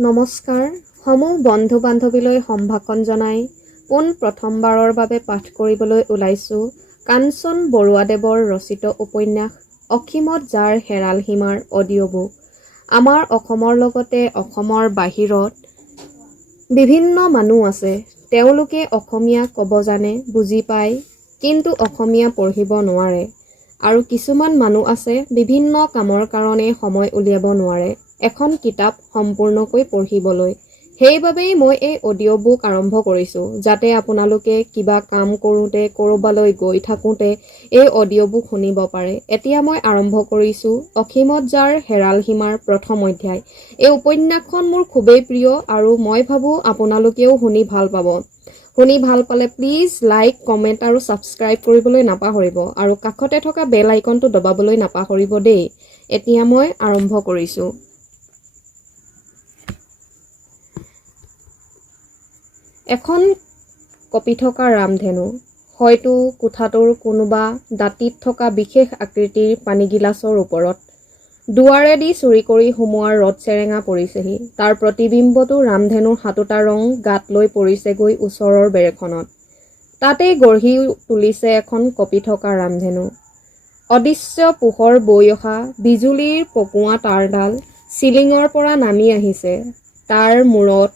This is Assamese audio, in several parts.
নমস্কাৰ সমূহ বন্ধু বান্ধৱীলৈ সম্ভাষণ জনাই পোন প্ৰথমবাৰৰ বাবে পাঠ কৰিবলৈ ওলাইছোঁ কাঞ্চন বৰুৱাদেৱৰ ৰচিত উপন্যাস অসীমত যাৰ হেৰাল সীমাৰ অডিঅ' বুক। আমাৰ অসমৰ লগতে অসমৰ বাহিৰত বিভিন্ন মানুহ আছে, তেওঁলোকে অসমীয়া ক'ব জানে, বুজি পায়, কিন্তু অসমীয়া পঢ়িব নোৱাৰে। আৰু কিছুমান মানুহ আছে বিভিন্ন কামৰ কাৰণে সময় উলিয়াব নোৱাৰে এখন কিতাপ সম্পূৰ্ণকৈ পঢ়িবলৈ। সেইবাবেই মই এই অডিঅ' বুক আৰম্ভ কৰিছোঁ, যাতে আপোনালোকে কিবা কাম কৰোঁতে, ক'ৰবালৈ গৈ থাকোঁতে এই অডিঅ' বুক শুনিব পাৰে। এতিয়া মই আৰম্ভ কৰিছোঁ অসীমত যাৰ হেৰাল সীমাৰ প্ৰথম অধ্যায়। এই উপন্যাসখন মোৰ খুবেই প্ৰিয় আৰু মই ভাবোঁ আপোনালোকেও শুনি ভাল পাব। শুনি ভাল পালে প্লিজ লাইক, কমেণ্ট আৰু ছাবস্ক্ৰাইব কৰিবলৈ নাপাহৰিব আৰু কাষতে থকা বেল আইকনটো দবাবলৈ নাপাহৰিব দেই। এতিয়া মই আৰম্ভ কৰিছোঁ। এখন কঁপি থকা ৰামধেনু, হয়তো কোঠাটোৰ কোনোবা দাঁতিত থকা বিশেষ আকৃতিৰ পানীগিলাচৰ ওপৰত। দুৱাৰেদি চুৰি কৰি সোমোৱাৰ ৰদ চেৰেঙা পৰিছেহি। তাৰ প্ৰতিবিম্বটো ৰামধেনুৰ সাতোটা ৰং গাত লৈ পৰিছেগৈ ওচৰৰ বেৰখনত। তাতেই গঢ়ি তুলিছে এখন কঁপি থকা ৰামধেনু। অদৃশ্য পোহৰ বৈ অহা বিজুলীৰ পকোৱা তাঁৰডাল চিলিঙৰ পৰা নামি আহিছে। তাৰ মূৰত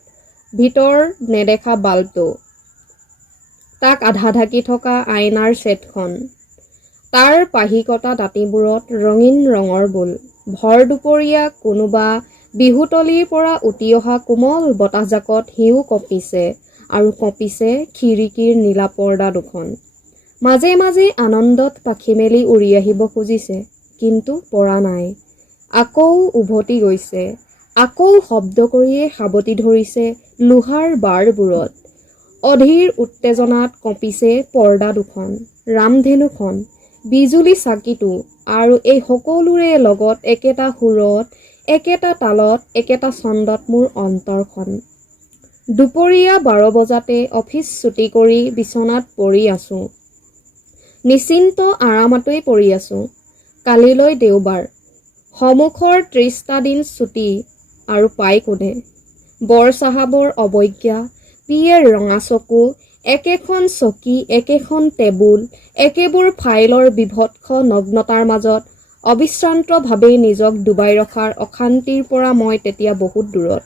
ভিতৰ নেদেখা বাল্বটো, তাক আধা ঢাকি থকা আইনাৰ ছেটখন, তাৰ পাহি কটা দাঁতিবোৰত ৰঙীন ৰঙৰ বোল। ভৰ দুপৰীয়া কোনোবা বিহুতলীৰ পৰা উটি অহা কোমল বতাহজাকত সিও কঁপিছে আৰু কঁপিছে খিৰিকীৰ নীলা পৰ্দা দুখন। মাজে মাজে আনন্দত পাখি মেলি উৰি আহিব খুজিছে, কিন্তু পৰা নাই। আকৌ উভতি গৈছে, আকৌ শব্দ কৰিয়ে সাৱটি ধৰিছে লোহাৰ বাৰবোৰত। অধীৰ উত্তেজনাত কঁপিছে পৰ্দা দুখন, ৰামধেনুখন, বিজুলী চাকিটো আৰু এই সকলোৰে লগত একেটা সুৰত, একেটা তালত, একেটা ছন্দত মোৰ অন্তৰখন। দুপৰীয়া 12 বজাতে অফিচ ছুটি কৰি বিচনাত পৰি আছোঁ। নিশ্চিন্ত আৰামতেই পৰি আছোঁ। কালিলৈ দেওবাৰ, সমুখৰ 30টা দিন ছুটি আৰু পাই কোনে? বৰ চাহাবৰ অৱজ্ঞা, পিয়েৰ ৰঙা চকু, একেখন চকী, একেখন টেবুল, একেবোৰ ফাইলৰ বিভৎস নগ্নতাৰ মাজত অবিশ্ৰান্তভাৱে নিজক ডুবাই ৰখাৰ অশান্তিৰ পৰা মই তেতিয়া বহুত দূৰত।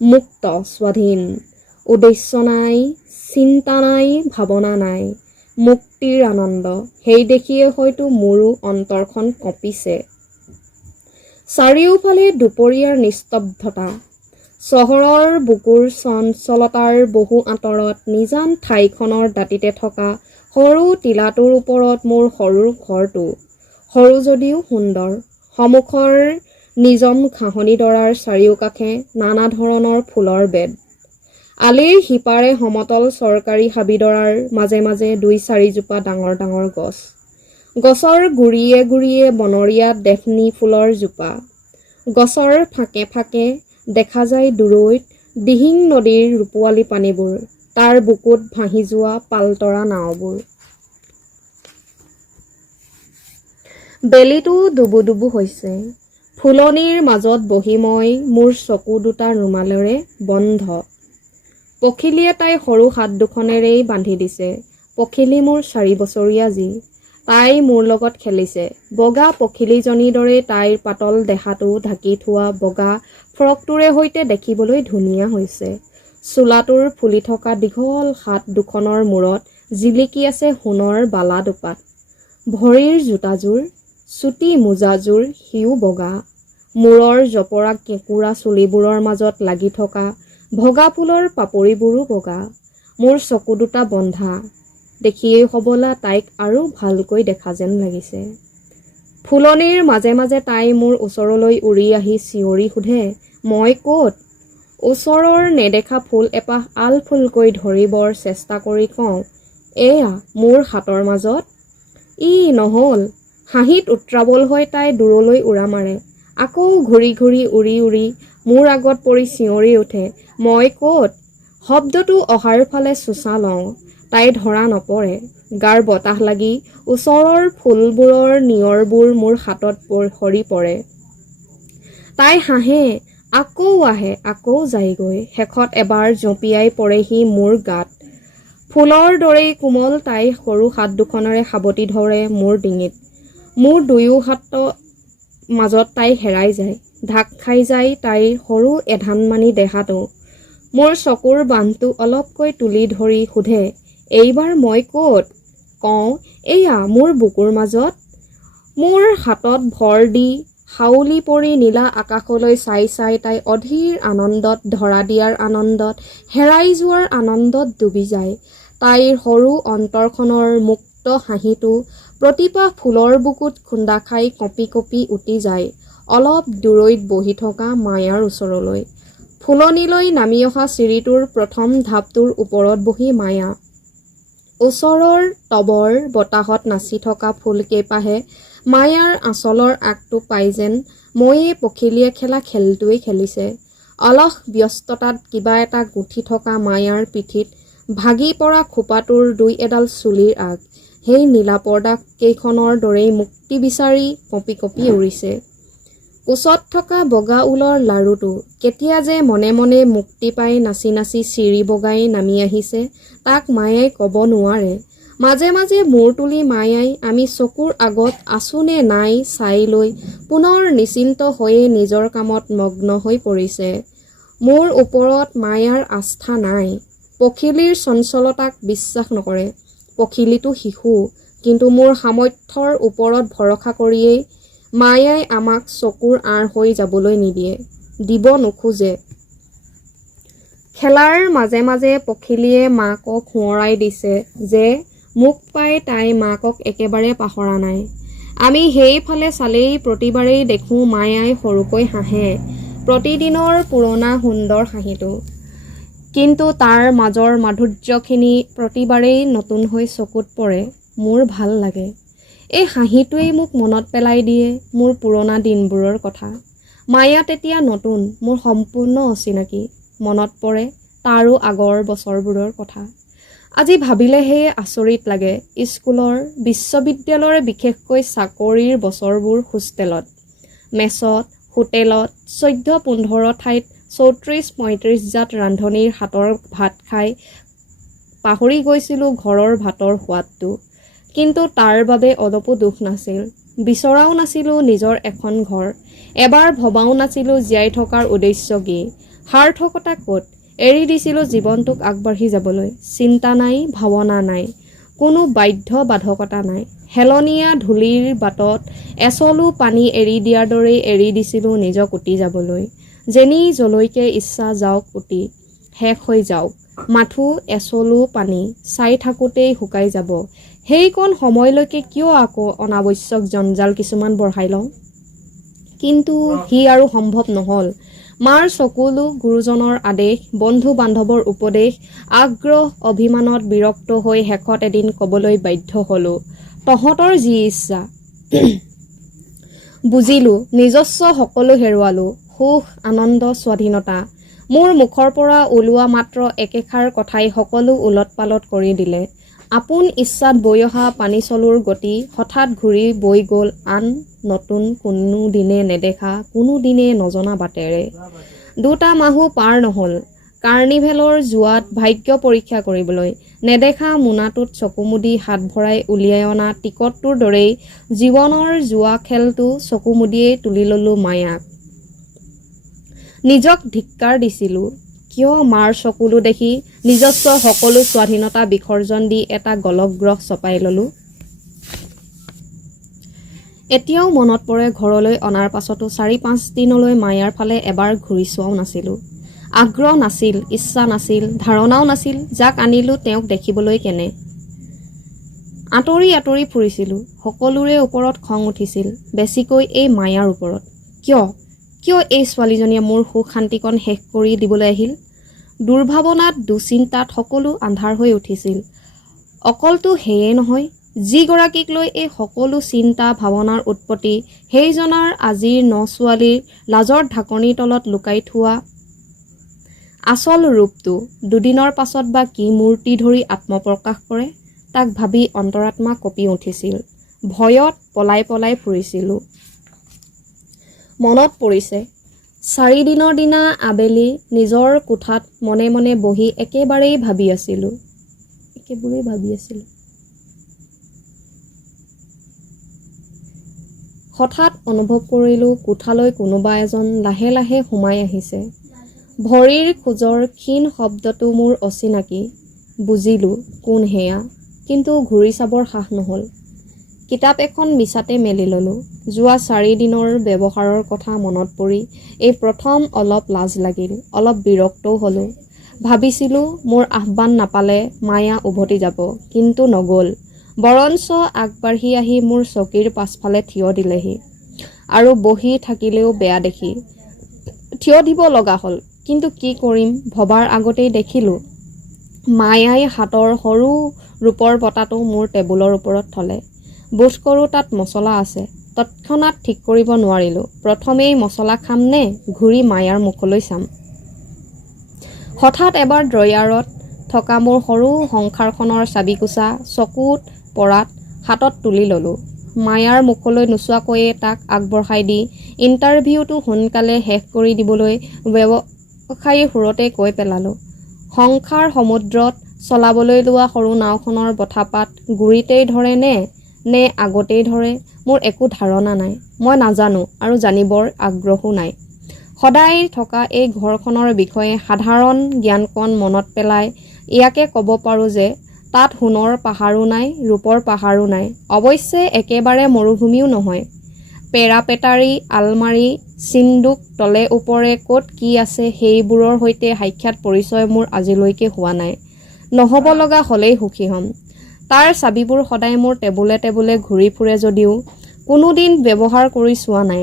মুক্ত, স্বাধীন, উদ্দেশ্য নাই, চিন্তা নাই, ভাৱনা নাই, মুক্তিৰ আনন্দ। সেই দেখিয়ে হয়তো মোৰো অন্তৰখন কঁপিছে। চাৰিওফালে দুপৰীয়াৰ নিস্তব্ধতা। চহৰৰ বুকুৰ চঞ্চলতাৰ বহু আঁতৰত নিজান ঠাইখনৰ দাঁতিতে থকা সৰু টিলাটোৰ ওপৰত মোৰ সৰু ঘৰটো, সৰু যদিও সুন্দৰ। সন্মুখৰ নিজম ঘাঁহনিডৰাৰ চাৰিওকাষে নানা ধৰণৰ ফুলৰ বেদ। আলিৰ সিপাৰে সমতল চৰকাৰী হাবিডৰাৰ মাজে মাজে 2-4 জোপা ডাঙৰ ডাঙৰ গছ। গছৰ গুৰিয়ে গুৰিয়ে বনৰীয়া ডেফনি ফুলৰ জোপা। গছৰ ফাঁকে ফাঁকে দেখা যায় দূৰৈত দিহিং নদীৰ ৰূপোৱালী পানীবোৰ, তাৰ বুকুত ভাহি যোৱা পালতৰা নাওবোৰ। বেলিটো ডুবু ডুবু হৈছে। ফুলনিৰ মাজত বহি মই মোৰ চকু দুটা ৰুমালেৰে বন্ধ। পখিলীয়ে তাই সৰু হাত দুখনেৰেই বান্ধি দিছে। পখিলী মোৰ 4 বছৰীয়া যি। তাই মোৰ লগত খেলিছে। বগা পখিলীজনীৰ দৰে তাইৰ পাতল দেহাটো ঢাকি থোৱা বগা ফ্ৰকটোৰে সৈতে দেখিবলৈ ধুনীয়া হৈছে। চোলাটোৰ ফুলি থকা দীঘল হাত দুখনৰ মূৰত জিলিকি আছে সোণৰ বালা দুপাত। ভৰিৰ জোতাযোৰ, চুটি মোজাযোৰ সিও বগা। মূৰৰ জপৰা কেঁকুৰা চুলিবোৰৰ মাজত লাগি থকা ভগা ফুলৰ পাপৰিবোৰো বগা। মোৰ চকু দুটা বন্ধা দেখিয়েই হবলা তাইক আৰু ভালকৈ দেখা যেন লাগিছে। ফুলনিৰ মাজে মাজে তাই মোৰ ওচৰলৈ উৰি আহি চিঞৰি সোধে, মই ক'ত? ওচৰৰ নেদেখা ফুল এপাহ আলফুলকৈ ধৰিবৰ চেষ্টা কৰি কওঁ, এয়া মোৰ হাতৰ মাজত। ই নহ'ল। হাঁহিত উত্ৰাৱল হৈ তাই দূৰলৈ উৰা মাৰে। আকৌ ঘূৰি ঘূৰি উৰি উৰি মোৰ আগত পৰি চিঞৰি উঠে, মই ক'ত? শব্দটো অহাৰ ফালে চোঁচা লওঁ। তাই ধৰা নপৰে। গাৰ বতাহ লাগি ওচৰৰ ফুলবোৰৰ নিয়ৰবোৰ মোৰ হাতত সৰি পৰে। তাই হাঁহে আকৌ আহে আকৌ যায়গৈ, শেষত এবাৰ জঁপিয়াই পৰেহি মোৰ গাত। ফুলৰ দৰেই কোমল তাই সৰু হাত দুখনেৰে সাৱটি ধৰে মোৰ ডিঙিত। মোৰ দুয়ো হাতৰ মাজত তাই হেৰাই যায়, ঢাক খাই যায় তাইৰ সৰু এধানমানি দেহাটো। মোৰ চকুৰ বান্ধটো অলপকৈ তুলি ধৰি সোধে, এইবাৰ মই ক'ত? কওঁ, এয়া মোৰ বুকুৰ মাজত। মোৰ হাতত ভৰ দি হাউলি পৰি নীলা আকাশলৈ চাই চাই তাই অধীৰ আনন্দত, ধৰা দিয়াৰ আনন্দত, হেৰাই যোৱাৰ আনন্দত ডুবি যায়। তাইৰ সৰু অন্তৰখনৰ মুক্ত হাঁহিটো প্ৰতিপা ফুলৰ বুকুত খুন্দা খাই কঁপি কঁপি উটি যায় অলপ দূৰৈত বহি থকা মায়াৰ ওচৰলৈ। ফুলনিলৈ নামি অহা চিৰিটোৰ প্ৰথম ঢাপটোৰ ওপৰত বহি মায়া ওচৰৰ টবৰ বতাহত নাচি থকা ফুলকেইপাহে মায়াৰ আঁচলৰ আগটো পাই যেন ময়ে পখিলীয়ে খেলা খেলটোৱেই খেলিছে। অলস ব্যস্ততাত কিবা এটা গুঠি থকা মায়াৰ পিঠিত ভাগি পৰা খোপাটোৰ দুই এডাল চুলিৰ আগ সেই নীলা পৰ্দা কেইখনৰ দৰেই মুক্তি বিচাৰি কঁপি কঁপি উৰিছে। কোচত থকা বগা ঊলৰ লাৰুটো কেতিয়া যে মনে মনে মুক্তি পাই নাচি নাচি চিৰি বগাই নামি আহিছে তাক মায়াই ক'ব নোৱাৰে। মাজে মাজে মূৰ তুলি মায়াই আমি চকুৰ আগত আছো নে নাই চাই লৈ পুনৰ নিশ্চিন্ত হৈয়ে নিজৰ কামত মগ্ন হৈ পৰিছে। মোৰ ওপৰত মায়াৰ আস্থা নাই, পখিলীৰ চঞ্চলতাক বিশ্বাস নকৰে। পখিলীটো শিশু, কিন্তু মোৰ সামৰ্থ্যৰ ওপৰত ভৰসা কৰিয়েই মায়াই আমাক চকুৰ আঁৰ হৈ যাবলৈ নিদিয়ে, দিব নোখোজে। খেলাৰ মাজে মাজে পখিলীয়ে মাকক সোঁৱৰাই দিছে যে মোক পাই তাই মাকক একেবাৰে পাহৰা নাই। আমি সেইফালে চালেই প্ৰতিবাৰেই দেখোঁ মায়াই সৰুকৈ হাঁহে, প্ৰতিদিনৰ পুৰণা সুন্দৰ হাঁহিটো। কিন্তু তাৰ মাজৰ মাধুৰ্যখিনি প্ৰতিবাৰেই নতুন হৈ চকুত পৰে। মোৰ ভাল লাগে। এই হাঁহিটোৱেই মোক মনত পেলাই দিয়ে মোৰ পুৰণা দিনবোৰৰ কথা। মায়া তেতিয়া নতুন, মোৰ সম্পূৰ্ণ অচিনাকি। মনত পৰে তাৰো আগৰ বছৰবোৰৰ কথা। আজি ভাবিলেহে আচৰিত লাগে। স্কুলৰ, বিশ্ববিদ্যালয়ৰ, বিশেষকৈ চাকৰিৰ বছৰবোৰ হোষ্টেলত, মেছত, হোটেলত 14-15 ঠাইত 34-35 জাত ৰান্ধনীৰ হাতৰ ভাত খাই পাহৰি গৈছিলোঁ ঘৰৰ ভাতৰ সোৱাদটো। কিন্তু তাৰ বাবে অলপো দুখ নাছিল। বিচৰাও নাছিলোঁ নিজৰ এখন ঘৰ। এবাৰ ভবাও নাছিলোঁ জীয়াই থকাৰ উদ্দেশ্য কি, সাৰ্থকতা ক'ত। এৰি দিছিলোঁ জীৱনটোক আগবাঢ়ি যাবলৈ। চিন্তা নাই, ভাৱনা নাই, কোনো বাধ্য বাধকতা নাই। হেলনীয়া ধূলিৰ বাটত এচলু পানী এৰি দিয়াৰ দৰেই এৰি দিছিলোঁ নিজক উটি যাবলৈ। যেনি যলৈকে ইচ্ছা যাওক উটি, শেষ হৈ যাওক। মাথো এচলু পানী চাই থাকোঁতেই শুকাই যাব। সেইকণ সময়লৈকে কিয় আকৌ অনাৱশ্যক জঞ্জাল কিছুমান বঢ়াই লওঁ। কিন্তু সি আৰু সম্ভৱ নহ'ল। মাৰ চকুলো, গুৰুজনৰ আদেশ, বন্ধু বান্ধৱৰ উপদেশ, আগ্ৰহ অভিমানত বিৰক্ত হৈ শেষত এদিন ক'বলৈ বাধ্য হ'লোঁ, তহঁতৰ যি ইচ্ছা। বুজিলোঁ, নিজস্ব সকলো হেৰুৱালোঁ, সুখ, আনন্দ, স্বাধীনতা। মোৰ মুখৰ পৰা ওলোৱা মাত্ৰ একেষাৰ কথাই সকলো ওলট পালট কৰি দিলে। আপোন ইচ্ছাত বৈ অহা পানীচলুৰ গতি হঠাৎ ঘূৰি বৈ গ'ল আন নতুন, কোনোদিনে নেদেখা, কোনোদিনে নজনা বাটেৰে। 2টা মাহো পাৰ নহ'ল কাৰ্নিভেলৰ যোৱাত ভাগ্য পৰীক্ষা কৰিবলৈ। নেদেখা মোনাটোত চকুমুদি হাত ভৰাই উলিয়াই অনা টিকটটোৰ দৰেই জীৱনৰ জুৱা খেলটো চকুমুদিয়েই তুলি ল'লোঁ মায়াক। নিজক ধিক্কাৰ দিছিলোঁ। কিয় মাৰ চকুলো দেখি নিজস্ব সকলো স্বাধীনতা বিসৰ্জন দি এটা গলগ্ৰহ চপাই ল'লোঁ। এতিয়াও মনত পৰে ঘৰলৈ অনাৰ পাছতো 4-5 দিনলৈ মায়াৰ ফালে এবাৰ ঘূৰি চোৱাও নাছিলোঁ। আগ্ৰহ নাছিল, ইচ্ছা নাছিল, ধাৰণাও নাছিল। যাক আনিলোঁ তেওঁক দেখিবলৈ কেনে। আঁতৰি আঁতৰি ফুৰিছিলোঁ। সকলোৰে ওপৰত খং উঠিছিল, বেছিকৈ এই মায়াৰ ওপৰত। কিয় এই ছোৱালীজনীয়ে মোৰ সুখ শান্তিকণ শেষ কৰি দিবলৈ আহিল। দুৰ্ভাৱনাত, দুশ্চিন্তাত সকলো আন্ধাৰ হৈ উঠিছিল। অকলতো সেয়ে নহয়, যিগৰাকীক লৈ এই সকলো চিন্তা ভাৱনাৰ উৎপত্তি, সেইজনাৰ আজিৰ ছোৱালীৰ লাজৰ ঢাকনিৰ তলত লুকাই থোৱা আচল ৰূপটো দুদিনৰ পাছত বা কি মূৰ্তি ধৰি আত্মপ্ৰকাশ কৰে, তাক ভাবি অন্তৰাত্মা কঁপি উঠিছিল। ভয়ত পলাই পলাই ফুৰিছিলোঁ। মনত পৰিছে 4 দিনৰ দিনা আবেলি নিজৰ কোঠাত মনে মনে বহি একেবাৰেই ভাবি আছিলোঁ। হঠাৎ অনুভৱ কৰিলোঁ কোঠালৈ কোনোবা এজন লাহে লাহে সোমাই আহিছে। ভৰিৰ খোজৰ ক্ষীণ শব্দটো মোৰ অচিনাকি। বুজিলোঁ কোন সেয়া, কিন্তু ঘূৰি চাবৰ সাহ নহ'ল। কিতাপ এখন মিছাতে মেলি ল'লোঁ। যোৱা 4 দিনৰ ব্যৱহাৰৰ কথা মনত পৰি এই প্ৰথম অলপ লাজ লাগিল, অলপ বিৰক্তও হ'লোঁ। ভাবিছিলোঁ মোৰ আহ্বান নাপালে মায়া উভতি যাব, কিন্তু নগ'ল। বৰঞ্চ আগবাঢ়ি আহি মোৰ চকীৰ পাছফালে থিয় দিলেহি। আৰু বহি থাকিলেও বেয়া দেখি থিয় দিব লগা হ'ল। কিন্তু কি কৰিম, ভবাৰ আগতেই দেখিলোঁ মায়াই হাতৰ সৰু ৰূপৰ পতাটো মোৰ টেবুলৰ ওপৰত থলে। বোধ কৰোঁ তাত মছলা আছে। তৎক্ষণাত ঠিক কৰিব নোৱাৰিলোঁ, প্ৰথমেই মছলা খাম নে ঘূৰি মায়াৰ মুখলৈ চাম। হঠাৎ এবাৰ ড্ৰয়াৰত থকা মোৰ সৰু সংসাৰখনৰ চাবিকোছা চকুত পৰাত হাতত তুলি ল'লোঁ। মায়াৰ মুখলৈ নোচোৱাকৈয়ে তাক আগবঢ়াই দি ইণ্টাৰভিউটো সোনকালে শেষ কৰি দিবলৈ ব্যৱসায়ীৰ সুৰতে কৈ পেলালোঁ। সংসাৰ সমুদ্ৰত চলাবলৈ লোৱা সৰু নাওখনৰ বঠাপাত গুৰিতেই ধৰে নে আগতেই ধৰে, মোৰ একো ধাৰণা নাই। মই নাজানো আৰু জানিবৰ আগ্ৰহো নাই। সদায় থকা এই ঘৰখনৰ বিষয়ে সাধাৰণ জ্ঞানকণ মনত পেলাই ইয়াকে ক'ব পাৰোঁ যে তাত সোণৰ পাহাৰো নাই, ৰূপৰ পাহাৰো নাই, অৱশ্যে একেবাৰে মৰুভূমিও নহয়। পেৰাপেটাৰী, আলমাৰী, চিন্দুক তলে ওপৰে ক'ত কি আছে সেইবোৰৰ সৈতে সাক্ষাৎ পৰিচয় মোৰ আজিলৈকে হোৱা নাই। নহ'ব লগা হ'লেই সুখী হ'ম। তাৰ চাবিবোৰ সদায় মোৰ টেবুলে টেবুলে ঘূৰি ফুৰে যদিও কোনোদিন ব্যৱহাৰ কৰি চোৱা নাই।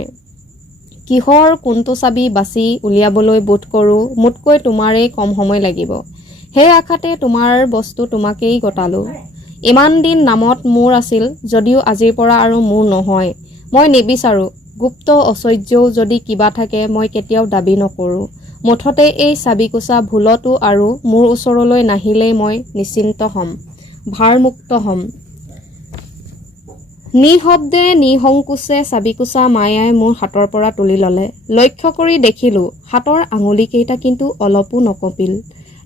কিহৰ কোনটো চাবি বাছি উলিয়াবলৈ বোধ কৰোঁ মোতকৈ তোমাৰেই কম সময় লাগিব। সেই আশাতে তোমাৰ বস্তু তোমাকেই গতালোঁ। ইমান দিন নামত মোৰ আছিল যদিও আজিৰ পৰা আৰু মোৰ নহয়। মই নিবিচাৰোঁ। গুপ্ত ঐশ্বৰ্যও যদি কিবা থাকে মই কেতিয়াও দাবী নকৰোঁ। মুঠতে এই চাবিকোছা ভুলতো আৰু মোৰ ওচৰলৈ নাহিলেই মই নিশ্চিন্ত হ'ম, ভাৰমুক্ত হ'ম। নিঃশব্দে নিসংকোচে চাবিকোছা মায়াই মোৰ হাতৰ পৰা তুলি ল'লে। লক্ষ্য কৰি দেখিলোঁ হাতৰ আঙুলিকেইটা কিন্তু অলপো নকঁপিল।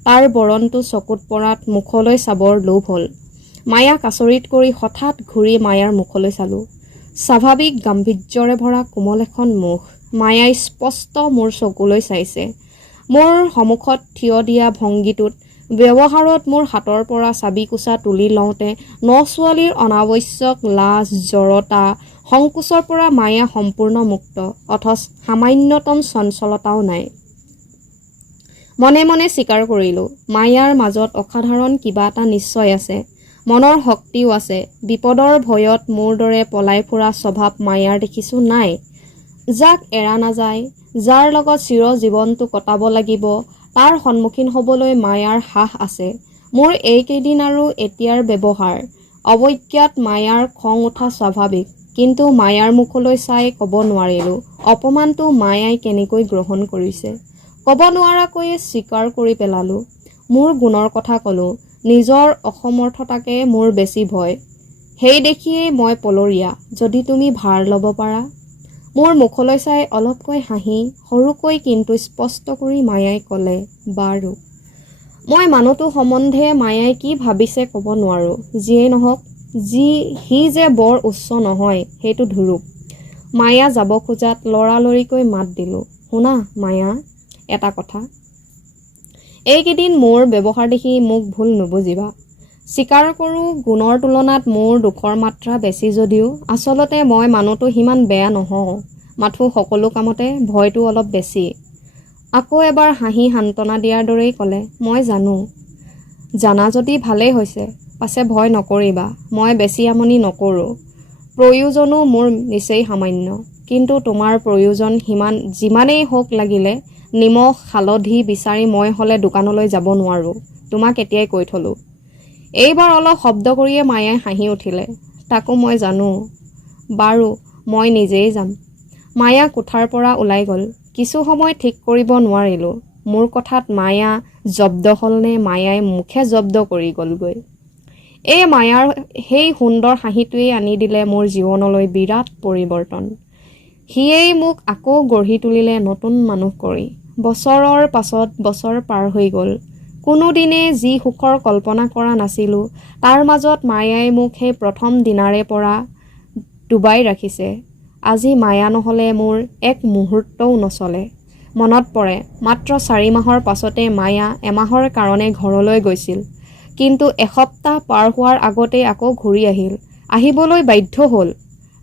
তাৰ বৰণটো চকুত পৰাত মুখলৈ চাবৰ লোভ হ'ল। মায়াক আচৰিত কৰি হঠাৎ ঘূৰি মায়াৰ মুখলৈ চালোঁ। স্বাভাৱিক গাম্ভীৰ্যৰে ভৰা কোমল এখন মুখ। মায়াই স্পষ্ট মোৰ চকুলৈ চাইছে। মোৰ সন্মুখত থিয় দিয়া ভংগীটোত, ব্যৱহাৰত মোৰ হাতৰ পৰা চাবিকোছা তুলি লওঁতে নছোৱালীৰ অনাৱশ্যক লাজ, জড়তা, সংকোচৰ পৰা মায়া সম্পূৰ্ণ মুক্ত, অথচ সামান্যতম চঞ্চলতাও নাই। মনে মনে স্বীকাৰ কৰিলোঁ, মায়াৰ মাজত অসাধাৰণ কিবা এটা নিশ্চয় আছে। মনৰ শক্তিও আছে। বিপদৰ ভয়ত মোৰ দৰে পলাই ফুৰা স্বভাৱ মায়াৰ দেখিছোঁ নাই। যাক এৰা নাযায়, যাৰ লগত চিৰ জীৱনটো কটাব লাগিব, তাৰ সন্মুখীন হ'বলৈ মায়াৰ সাহ আছে। মোৰ এইকেইদিন আৰু এতিয়াৰ ব্যৱহাৰ, অৱজ্ঞাত মায়াৰ খং উঠা স্বাভাৱিক। কিন্তু মায়াৰ মুখলৈ চাই ক'ব নোৱাৰিলোঁ অপমানটো মায়াই কেনেকৈ গ্ৰহণ কৰিছে। ক'ব নোৱাৰাকৈয়ে স্বীকাৰ কৰি পেলালোঁ। মোৰ গুণৰ কথা ক'লোঁ, নিজৰ অসমৰ্থতাকে মোৰ বেছি ভয়। সেই দেখিয়েই মই পলৰীয়া, যদি তুমি ভাৰ ল'ব পাৰা। মোৰ মুখলৈ চাই অলপকৈ হাঁহি সৰুকৈ কিন্তু স্পষ্ট কৰি মায়াই ক'লে, বাৰু। মই মানুহটো সম্বন্ধে মায়াই কি ভাবিছে ক'ব নোৱাৰোঁ। যিয়েই নহওক, সি যে বৰ উচ্চ নহয় সেইটো ধুৰুপ। মায়া যাব খোজাত লৰালৰিকৈ মাত দিলোঁ, শুনা মায়া, এটা কথা। এইকেইদিন মোৰ ব্যৱহাৰ দেখি মোক ভুল নুবুজিবা। স্বীকাৰ কৰোঁ গুণৰ তুলনাত মোৰ দুখৰ মাত্ৰা বেছি যদিও আচলতে মই মানুহটো সিমান বেয়া নহওঁ, মাথো সকলো কামতে ভয়টো অলপ বেছি। আকৌ এবাৰ হাঁহি সান্তনা দিয়াৰ দৰেই ক'লে, মই জানো। জানা যদি ভালেই হৈছে, পাছে ভয় নকৰিবা, মই বেছি আমনি নকৰোঁ। প্ৰয়োজনো মোৰ নিচেই সামান্য, কিন্তু তোমাৰ প্ৰয়োজন যিমানেই হওক লাগিলে নিমখ হালধি বিচাৰি মই হ'লে দোকানলৈ যাব নোৱাৰোঁ, তোমাক এতিয়াই কৈ থলোঁ। এইবাৰ অলপ শব্দ কৰিয়ে মায়াই হাঁহি উঠিলে। তাকো মই জানো। বাৰু মই নিজেই যাম। মায়া কোঠাৰ পৰা ওলাই গ'ল। কিছু সময় ঠিক কৰিব নোৱাৰিলোঁ, মোৰ কথাত মায়া জব্দ হ'লনে মায়াই মুখে জব্দ কৰি গ'লগৈ। এই মায়াৰ সেই সুন্দৰ হাঁহিটোৱেই আনি দিলে মোৰ জীৱনলৈ বিৰাট পৰিৱৰ্তন। সিয়েই মোক আকৌ গঢ়ি তুলিলে নতুন মানুহ কৰি। বছৰৰ পাছত বছৰ পাৰ হৈ গ'ল। কোনোদিনে যি সুখৰ কল্পনা কৰা নাছিলোঁ তাৰ মাজত মায়াই মোক সেই প্ৰথম দিনাৰে পৰা ডুবাই ৰাখিছে। আজি মায়া নহ'লে মোৰ এক মুহূৰ্তও নচলে। মনত পৰে মাত্ৰ 4 মাহৰ পাছতে মায়া এমাহৰ কাৰণে ঘৰলৈ গৈছিল। কিন্তু এসপ্তাহ পাৰ হোৱাৰ আগতেই আকৌ ঘূৰি আহিল। আহিবলৈ বাধ্য হ'ল।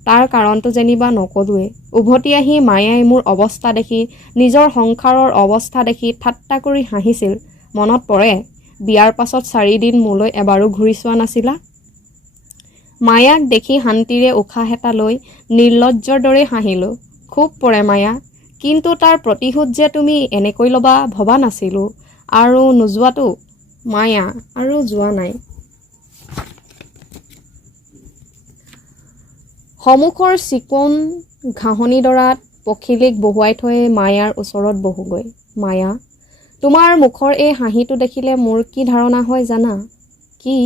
তাৰ কাৰণটো যেনিবা নকলোৱে। উভতি আহি মায়াই মোৰ অৱস্থা দেখি, নিজৰ সংসাৰৰ অৱস্থা দেখি ঠাট্টা কৰি হাঁহিছিল। মনত পৰে বিয়াৰ পাছত 4 দিন মোলৈ এবাৰো ঘূৰি চোৱা নাছিলা? মায়াক দেখি শান্তিৰে উশাহ এটা লৈ নিৰ্লজ্জৰ দৰে হাঁহিলোঁ। খুব পৰে মায়া, কিন্তু তাৰ প্ৰতিশোধ যে তুমি এনেকৈ ল'বা ভবা নাছিলোঁ। আৰু নোযোৱাতো? মায়া আৰু যোৱা নাই। সন্মুখৰ চিকুণ ঘাঁহনিডৰাত পখিলীক বহুৱাই থৈ মায়াৰ ওচৰত বহোগৈ। মায়া, তোমাৰ মুখৰ এই হাঁহিটো দেখিলে মোৰ কি ধাৰণা হয় জানা? কি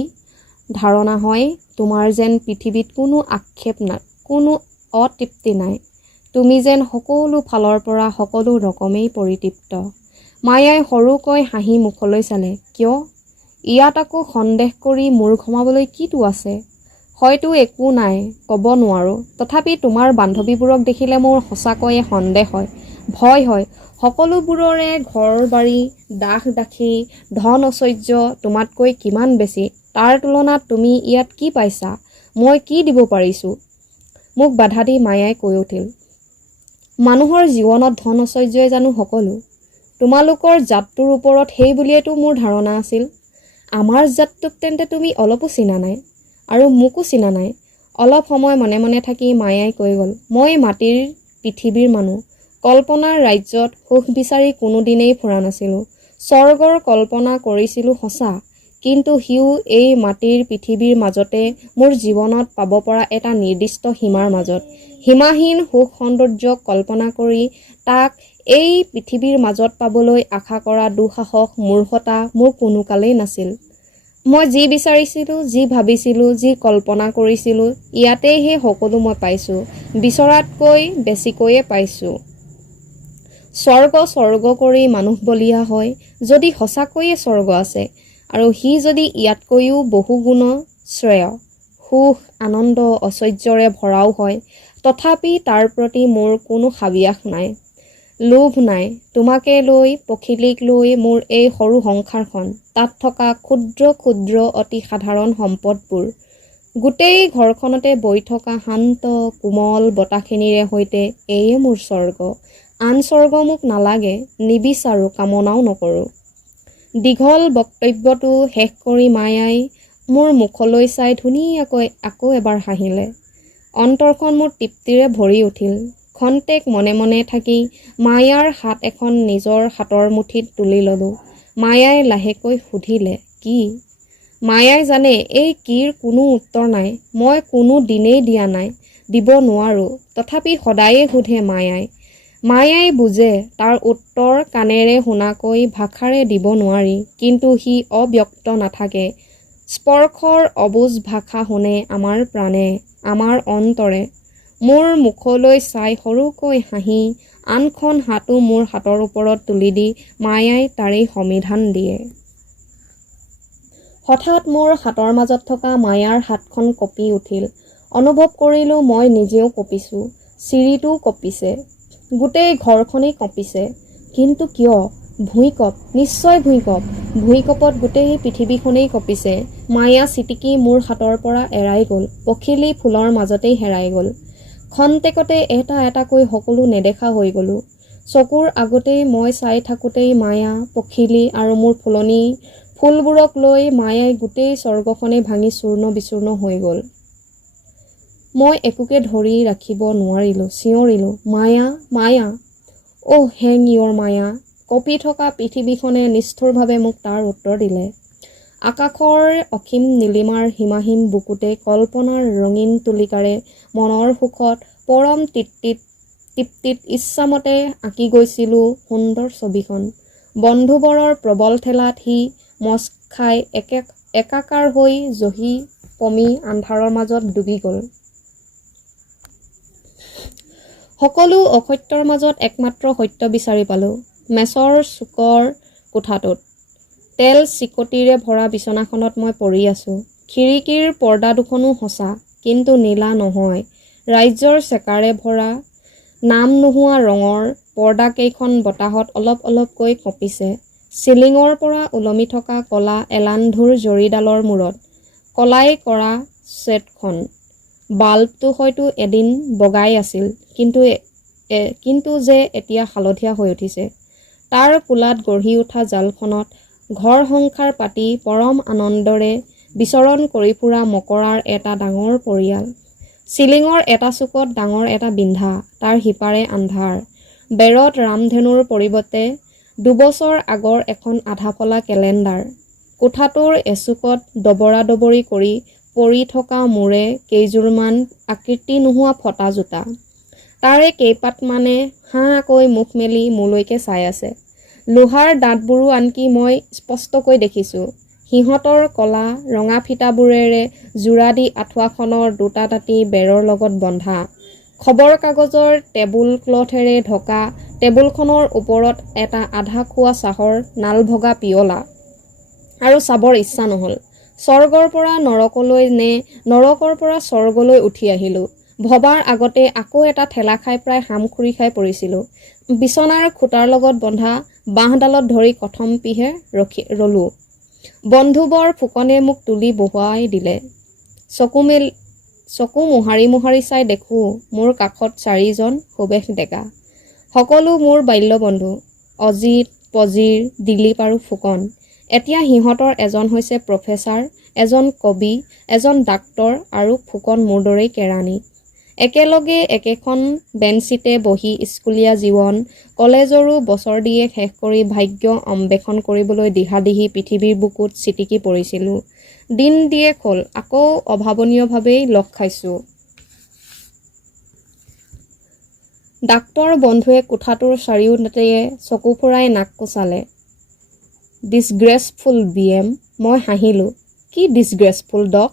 ধাৰণা হয়? তোমাৰ যেন পৃথিৱীত কোনো আক্ষেপ নাই, কোনো অতৃপ্তি নাই। তুমি যেন সকলো ফালৰ পৰা সকলো ৰকমেই পৰিতৃপ্ত। মায়াই সৰুকৈ হাঁহি মুখলৈ চালে। কিয়? ইয়াত আকৌ সন্দেহ কৰি মূৰ ঘমাবলৈ কিটো আছে? হয়তো একো নাই, ক'ব নোৱাৰোঁ। তথাপি তোমাৰ বান্ধৱীবোৰক দেখিলে মোৰ সঁচাকৈয়ে সন্দেহ হয়, ভয় হয়। সকলোবোৰৰে ঘৰ বাৰী, দাস দাসী, ধন ঐশ্বৰ্য তোমাতকৈ কিমান বেছি। তাৰ তুলনাত তুমি ইয়াত কি পাইছা? মই কি দিব পাৰিছোঁ? মোক বাধা দি মায়াই কৈ উঠিল। মানুহৰ জীৱনত ধন ঐশ্বৰ্যই জানো সকলো? তোমালোকৰ জাতটোৰ ওপৰত সেই বুলিয়েতো মোৰ ধাৰণা আছিল। আমাৰ জাতটোক তেন্তে তুমি অলপো চিনা নাই, আৰু মোকো চিনা নাই। অলপ সময় মনে মনে থাকি মায়াই কৈ গ'ল, মই মাটিৰ পৃথিৱীৰ মানুহ। কল্পনাৰ ৰাজ্যত সুখ বিচাৰি কোনোদিনেই ফুৰা নাছিলোঁ। স্বৰ্গৰ কল্পনা কৰিছিলোঁ সঁচা, কিন্তু সিও এই মাটিৰ পৃথিৱীৰ মাজতে মোৰ জীৱনত পাব পৰা এটা নিৰ্দিষ্ট সীমাৰ মাজত। সীমাহীন সুখ সৌন্দৰ্যক কল্পনা কৰি তাক এই পৃথিৱীৰ মাজত পাবলৈ আশা কৰা দুঃসাহস, মূৰ্খতা মোৰ কোনো কালেই নাছিল। মই যি বিচাৰিছিলোঁ, যি ভাবিছিলোঁ, যি কল্পনা কৰিছিলোঁ, ইয়াতেই সেই সকলো মই পাইছোঁ। বিচৰাতকৈ বেছিকৈয়ে পাইছোঁ। স্বৰ্গ কৰি মানুহ বলিয়া হয়। যদি সঁচাকৈয়ে স্বৰ্গ আছে, আৰু সি যদি ইয়াতকৈও বহুগুণ শ্ৰেয়, সুখ, আনন্দ, ঐশ্বৰ্যৰে ভৰাও হয়, তথাপি তাৰ প্ৰতি মোৰ কোনো হাবিয়াস নাই, লোভ নাই। তোমাকে লৈ, পখিলীক লৈ মোৰ এই সৰু সংসাৰখন, তাত থকা ক্ষুদ্ৰ ক্ষুদ্ৰ অতি সাধাৰণ সম্পদবোৰ, গোটেই ঘৰখনতে বৈ থকা শান্ত কোমল বতাহখিনিৰে সৈতে এয়ে মোৰ স্বৰ্গ। আন স্বৰ্গ মোক নালাগে, নিবিচাৰোঁ, কামনাও নকৰোঁ। দীঘল বক্তব্যটো শেষ কৰি মায়াই মোৰ মুখলৈ চাই ধুনীয়াকৈ আকৌ এবাৰ হাঁহিলে। অন্তৰখন মোৰ তৃপ্তিৰে ভৰি উঠিল। ক্ষন্তেক মনে মনে থাকি মায়াৰ হাত এখন নিজৰ হাতৰ মুঠিত তুলি ল'লোঁ। মায়াই লাহেকৈ সুধিলে, কি? মায়াই জানে এই কিৰ কোনো উত্তৰ নাই। মই কোনো দিনেই দিয়া নাই, দিব নোৱাৰোঁ। তথাপি সদায়ে সোধে মায়াই। মায়াই বুজে তাৰ উত্তৰ কাণেৰে শুনাকৈ ভাষাৰে দিব নোৱাৰি, কিন্তু সি অব্যক্ত নাথাকে। স্পৰ্শৰ অবুজ ভাষা শুনে আমাৰ প্ৰাণে, আমাৰ অন্তৰে। মোৰ মুখলৈ চাই সৰুকৈ হাঁহি আনখন হাতো মোৰ হাতৰ ওপৰত তুলি দি মায়াই তাৰেই সমিধান দিয়ে। হঠাৎ মোৰ হাতৰ মাজত থকা মায়াৰ হাতখন কঁপি উঠিল। অনুভৱ কৰিলোঁ মই নিজেও কঁপিছোঁ, চিৰিটোও কঁপিছে, গোটেই ঘৰখনেই কঁপিছে। কিন্তু কিয়? ভূঁইকঁপ, নিশ্চয় ভূঁইকঁপ। ভূঁইকঁপত গোটেই পৃথিৱীখনেই কঁপিছে। মায়া চিটিকি মোৰ হাতৰ পৰা এৰাই গ'ল। পখিলী ফুলৰ মাজতেই হেৰাই গ'ল। ক্ষন্তেকতে এটা এটাকৈ সকলো নেদেখা হৈ গ'লোঁ। চকুৰ আগতেই মই চাই থাকোঁতেই মায়া, পখিলী আৰু মোৰ ফুলনি ফুলবোৰক লৈ মায়াই গোটেই স্বৰ্গখনেই ভাঙি চূৰ্ণ বিচূৰ্ণ হৈ গ'ল। মই একোকে ধৰি ৰাখিব নোৱাৰিলোঁ, চিঞৰিলোঁ, মায়া, মায়া, অ' হেং ইয়ৰ মায়া। কঁপি থকা পৃথিৱীখনে নিষ্ঠুৰভাৱে মোক তাৰ উত্তৰ দিলে। আকাশৰ অসীম নীলিমাৰ সীমাহীন বুকুতে কল্পনাৰ ৰঙীন তুলিকাৰে মনৰ সুখত পৰম তৃপ্তিত ইচ্ছামতে আঁকি গৈছিলোঁ সুন্দৰ ছবিখন। বন্ধুবৰৰ প্ৰবল ঠেলাত সি মচ খাই একাকাৰ হৈ জহি পমি আন্ধাৰৰ মাজত ডুবি গ'ল। সকলো অসত্যৰ মাজত একমাত্ৰ সত্য বিচাৰি পালোঁ। মেচৰ চুকৰ কোঠাটোত তেল চিকটিৰে ভৰা বিচনাখনত মই পৰি আছোঁ। খিৰিকীৰ পৰ্দা দুখনো সঁচা, কিন্তু নীলা নহয়। ৰাজ্যৰ চেকাৰে ভৰা নাম নোহোৱা ৰঙৰ পৰ্দাকেইখন বতাহত অলপ অলপকৈ কঁপিছে। চিলিঙৰ পৰা ওলমি থকা কলা এলান্ধুৰ জৰীডালৰ মূৰত কলাই কৰা ছেটখন। বাল্বটো হয়তো এদিন বগাই আছিল, কিন্তু যে এতিয়া হালধীয়া হৈ উঠিছে। তাৰ কোলাত গঢ়ি উঠা জালখনত ঘৰ সংসাৰ পাতি পৰম আনন্দৰে বিচৰণ কৰি ফুৰা মকৰাৰ এটা ডাঙৰ পৰিয়াল। চিলিঙৰ এটা চুকত ডাঙৰ এটা বিন্ধা, তাৰ সিপাৰে আন্ধাৰ। বেৰত ৰামধেনুৰ পৰিৱৰ্তে 2 বছৰ আগৰ এখন আধাফলা কেলেণ্ডাৰ। কোঠাটোৰ এচুকত দবৰা দবৰি কৰি পৰি থকা মূৰে কেইযোৰমান আকৃতি নোহোৱা ফটা জোতা। তাৰে কেইপাতমানে হাঁকৈ মুখ মেলি মোলৈকে চাই আছে। লোহাৰ দাঁতবোৰো আনকি মই স্পষ্টকৈ দেখিছোঁ। সিহঁতৰ কলা ৰঙা ফিটাবোৰেৰে জোৰা দি আঁঠুৱাখনৰ 2টা দাঁতি বেৰৰ লগত বন্ধা। খবৰ কাগজৰ টেবুল ক্লথেৰে ঢকা টেবুলখনৰ ওপৰত এটা আধা খোৱা চাহৰ নাল ভগা পিয়লা। আৰু চাবৰ ইচ্ছা নহ'ল। স্বৰ্গৰ পৰা নৰকলৈ নে নৰকৰ পৰা স্বৰ্গলৈ উঠি আহিলোঁ। ভবাৰ আগতে আকৌ এটা ঠেলা খাই প্ৰায় হামখুৰি খাই পৰিছিলোঁ। বিচনাৰ খুটাৰ লগত বন্ধা বাঁহডালত ধৰি কথমপিহে ৰলোঁ। বন্ধু বৰ ফুকনে মোক তুলি বহুৱাই দিলে। চকু মোহাৰি মোহাৰি চাই দেখোঁ মোৰ কাষত 4জন সুবেশ ডেকা। সকলো মোৰ বাল্যবন্ধু। অজিত, পজিৰ, দিলীপ আৰু ফুকন। এতিয়া সিহঁতৰ এজন হৈছে প্ৰফেচাৰ, এজন কবি, এজন ডাক্তৰ আৰু ফুকন মোৰ দৰেই কেৰাণী। একেলগে একেখন বেঞ্চিতে বহি স্কুলীয়া জীৱন, কলেজৰো বছৰ দিয়ে শেষ কৰি ভাগ্য অন্বেষণ কৰিবলৈ দিহাদিহি পৃথিৱীৰ বুকুত ছিটিকি পৰিছিলোঁ। দিন দিয়েক হ'ল, আকৌ অভাৱনীয়ভাৱেই লগ খাইছোঁ। ডাক্তৰ বন্ধুৱে কোঠাটোৰ চাৰিওটাতে চকু ফুৰাই নাক কোচালে। ডিছগ্ৰেছফুল বিএম। মই হাঁহিলোঁ। কি ডিছগ্ৰেছফুল ডক?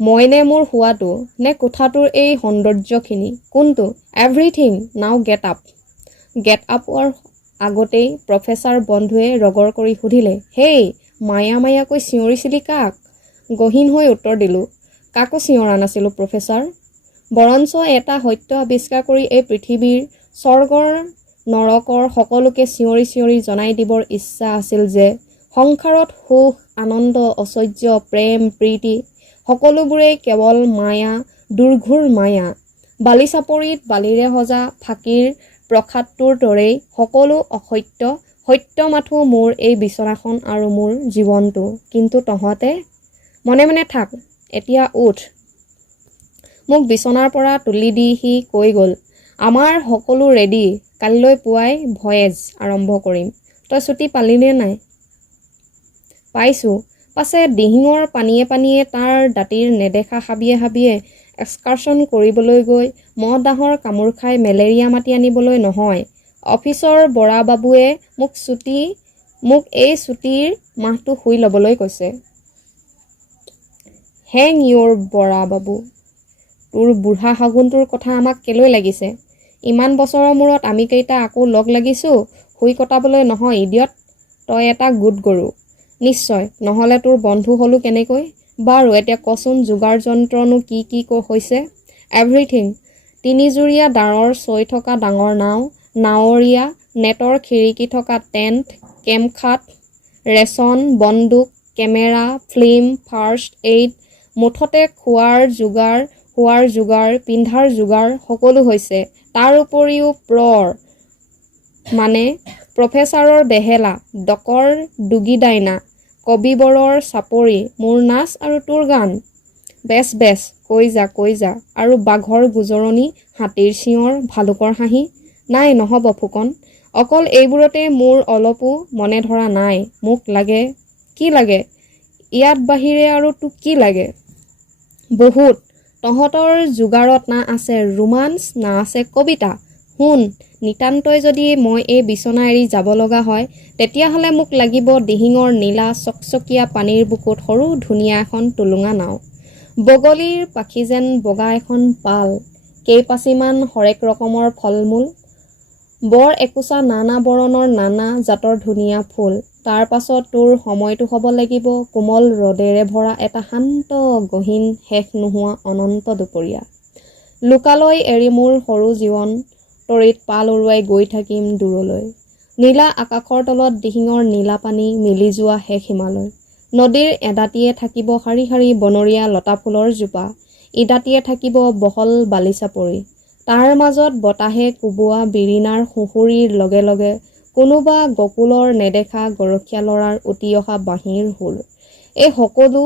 মই নে মোৰ শোৱাটো, নে কোঠাটোৰ এই সৌন্দৰ্যখিনি? কোনটো? এভৰিথিং। নাও গেট আপ। গেট আপৰ আগতেই প্ৰফেচাৰ বন্ধুৱে ৰগৰ কৰি সুধিলে, হেই, মায়া মায়াকৈ চিঞৰিছিলি কাক? গহীন হৈ উত্তৰ দিলোঁ, কাকো চিঞৰা নাছিলোঁ প্ৰফেচাৰ। বৰঞ্চ এটা সত্য আৱিষ্কাৰ কৰি এই পৃথিৱীৰ স্বৰ্গৰ নৰকৰ সকলোকে চিঞৰি চিঞৰি জনাই দিবৰ ইচ্ছা আছিল যে সংসাৰত সুখ, আনন্দ, ঐশ্বৰ্য, প্ৰেম, প্ৰীতি সকলোবোৰেই কেৱল মায়া, দুৰ্ঘোৰ মায়া। বালিচাপৰিত বালিৰে সজা ফাঁকীৰ প্ৰসাদটোৰ দৰেই সকলো অসত্য, সত্য মাথো মোৰ এই বিচনাখন আৰু মোৰ জীৱনটো। কিন্তু তহঁতে? মনে মনে থাক, এতিয়া উঠ। মোক বিচনাৰ পৰা তুলি দি সি কৈ গ'ল, আমাৰ সকলো ৰেডি, কালিলৈ পুৱাই ভয়েজ আৰম্ভ কৰিম। তই ছুটি পালিনে নাই? পাইছোঁ। পাছে দিহিঙৰ পানীয়ে পানীয়ে তাৰ দাঁতিৰ নেদেখা হাবিয়ে হাবিয়ে এক্সকাৰ্ছন কৰিবলৈ গৈ মহ ডাঁহৰ কামোৰ খাই মেলেৰিয়া মাতি আনিবলৈ নহয়। অফিচৰ বৰা বাবুৱে মোক এই ছুটিৰ মাহটো শুই ল'বলৈ কৈছে। হেং ইউৰ বৰা বাবু। তোৰ বুঢ়া হাগুনটোৰ কথা আমাক কেলৈ লাগিছে? ইমান বছৰৰ মূৰত আমি কেইটা আকৌ লগ লাগিছোঁ শুই কটাবলৈ নহয় ইডিয়ট। তই এটা গোট গৰু। নিশ্চয়, নহ'লে তোৰ বন্ধু হ'লো কেনেকৈ? বাৰু এতিয়া কচোন যোগাৰ যন্ত্ৰনো কি কি হৈছে? এভৰিথিং। 3 জুৰীয়া ডাঁৰৰ চৈ থকা ডাঙৰ নাও, নাৱৰীয়া, নেটৰ খিৰিকী থকা টেণ্ট, কেম্পখাট, ৰেচন, বন্দুক, কেমেৰা, ফিল্ম, ফাৰ্ষ্ট এইড, মুঠতে খোৱাৰ যোগাৰ, শোৱাৰ যোগাৰ, পিন্ধাৰ যোগাৰ সকলো হৈছে। তাৰ উপৰিও মানে প্ৰফেচাৰৰ বেহেলা, ডকৰ ডুগিদাইনা, কবিবৰৰ চাপৰি, মোৰ নাচ আৰু তোৰ গান। বেছ বেছ, কৈ যা। আৰু বাঘৰ গোজৰণি, হাতীৰ চিঞৰ, ভালুকৰ হাঁহি? নাই, নহ'ব ফুকন। অকল এইবোৰতে মোৰ অলপো মনে ধৰা নাই। মোক লাগে। কি লাগে? ইয়াত বাহিৰে আৰু তোক কি লাগে? বহুত। তহঁতৰ যোগাৰত না আছে ৰোমান্স, না আছে কবিতা। শুন, নিতান্তই যদি মই এই বিচনা এৰি যাব লগা হয়, তেতিয়াহ'লে মোক লাগিব দিহিঙৰ নীলা চকচকীয়া পানীৰ বুকুত সৰু ধুনীয়া এখন টুলুঙা নাও। বগলীৰ পাখি যেন বগা এখন পাল। কেইপাচিমান হৰেক ৰকমৰ ফলমূল, বৰ একোচা নানা বৰণৰ নানা জাতৰ ধুনীয়া ফুল। তাৰ পাছত তোৰ সময়টো হ'ব লাগিব কোমল ৰ'দেৰে ভৰা এটা শান্ত গহীন শেষ নোহোৱা অনন্ত দুপৰীয়া। লোকালৈ এৰি মোৰ সৰু জীৱন তৰিত পাল উৰুৱাই গৈ থাকিম দূৰলৈ। নীলা আকাশৰ তলত দিহিঙৰ নীলা পানী মিলি যোৱা শেষ হিমালয়। নদীৰ এদাঁতিয়ে থাকিব শাৰী শাৰী বনৰীয়া লতা ফুলৰ জোপা, ইদাঁতিয়ে থাকিব বহল বালিচা পৰি। তাৰ মাজত বতাহে কোবোৱা বিৰিণাৰ সুঁসুৰিৰ লগে লগে কোনোবা গকুলৰ নেদেখা গৰখীয়া ল'ৰাৰ উটি অহা বাঁহীৰ সুৰ। এই সকলো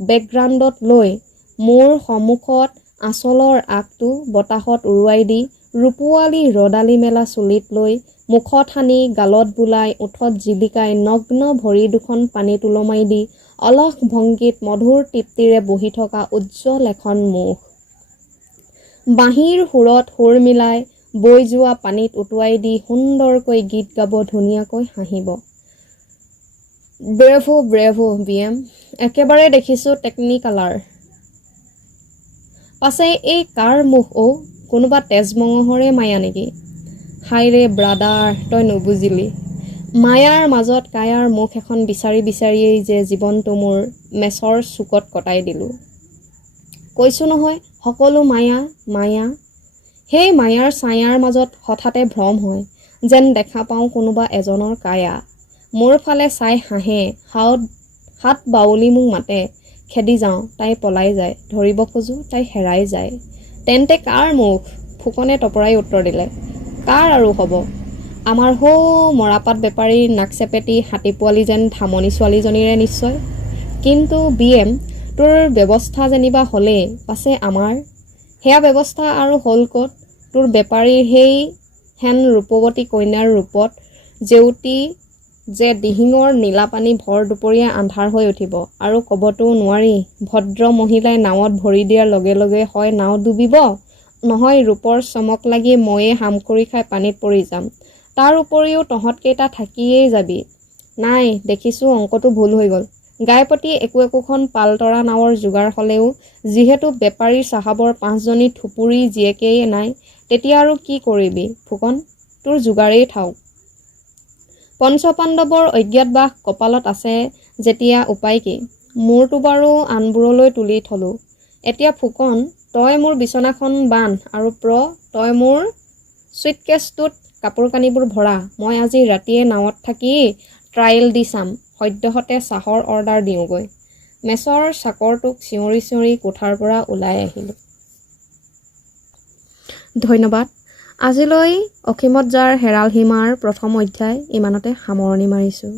বেকগ্ৰাউণ্ডত লৈ মোৰ সন্মুখত আঁচলৰ আগটো বতাহত উৰুৱাই দি ৰূপোৱালী ৰদালি মেলা চুলিত লৈ মুখত সানি গালত বুলাই ওঠত জিলিকাই নগ্ন ভৰি দুখন পানীত ওলমাই দি অলস ভংগীত মধুৰ তৃপ্তিৰে বহি থকা উজ্জ্বল এখন মুখ। বাঁহীৰ সুৰত সুৰ মিলাই বৈ যোৱা পানীত উটুৱাই দি সুন্দৰকৈ গীত গাব ধুনীয়াকৈ হাঁহিব। ব্ৰেভো বিএম, একেবাৰে দেখিছোঁ টেকনিকালাৰ। পাছে এই কাৰ মুখ কোনোবা তেজমঙহৰে মায়া নেকি? হাইৰে ব্ৰাদাৰ, তই নুবুজিলি। মায়াৰ মাজত কায়াৰ মুখ এখন বিচাৰি বিচাৰিয়েই যে জীৱনটো মোৰ মেচৰ চুকত কটাই দিলোঁ। কৈছোঁ নহয় সকলো মায়া মায়া। সেই মায়াৰ ছায়াৰ মাজত হঠাতে ভ্ৰম হয় যেন দেখা পাওঁ কোনোবা এজনৰ কায়া। মোৰ ফালে চাই হাঁহে, হাত বাউলি মোক মাতে, খেদি যাওঁ তাই পলাই যায়, ধৰিব খোজোঁ তাই হেৰাই যায়। তেন্তে কাৰ মুখ? ফুকনে তপৰাই উত্তৰ দিলে, কাৰ আৰু হ'ব? আমাৰ সৌ মৰাপাট বেপাৰীৰ নাক চেপেটি হাতী পোৱালি যেন ধামনি ছোৱালীজনীৰে নিশ্চয়। কিন্তু বিএম, তোৰ ব্যৱস্থা যেনিবা হ'লেই, পাছে আমাৰ? সেয়া ব্যৱস্থা আৰু হ'ল ক'ত? তোৰ বেপাৰীৰ সেই হেন ৰূপৱতী কন্যাৰ ৰূপত জেউতি যে দিহিঙৰ নীলাপানী ভৰ দুপৰীয়া আন্ধাৰ হৈ উঠিব আৰু ক'বতো নোৱাৰি। ভদ্ৰ মহিলাই নাৱত ভৰি দিয়াৰ লগে লগে হয় নাও ডুবিব, নহয় ৰূপৰ চমক লাগি ময়ে হামখুৰি খাই পানীত পৰি যাম। তাৰ উপৰিও তহঁতকেইটা থাকিয়েই যাবি। নাই, দেখিছোঁ অংকটো ভুল হৈ গ'ল। গাইপতি একোখন পালতৰা নাৱৰ যোগাৰ হ'লেও যিহেতু বেপাৰী চাহাবৰ 5জনী থুপুৰী জীয়েকেই নাই, তেতিয়া আৰু কি কৰিবি ফুকন? তোৰ যোগাৰেই থাওক। পঞ্চপাণ্ডৱৰ অজ্ঞাতবাস কপালত আছে যেতিয়া উপায় কি? মোৰতো বাৰু আনবোৰলৈ তুলি থলোঁ। এতিয়া ফুকন, তই মোৰ বিচনাখন বান্ধ আৰু তই মোৰ চুইটকেছটোত কাপোৰ কানিবোৰ ভৰা। মই আজি ৰাতিয়ে নাৱত থাকি ট্ৰায়েল দি চাম। সদ্যহতে চাহৰ অৰ্ডাৰ দিওঁগৈ। মেচৰ চাকৰটোক চিঞৰি চিঞৰি কোঠাৰ পৰা ওলাই আহিলোঁ। ধন্যবাদ। আজিলৈ অসীমত যাৰ হেৰাল সীমাৰ প্ৰথম অধ্যায় ইমানতে সামৰণি মাৰিছোঁ।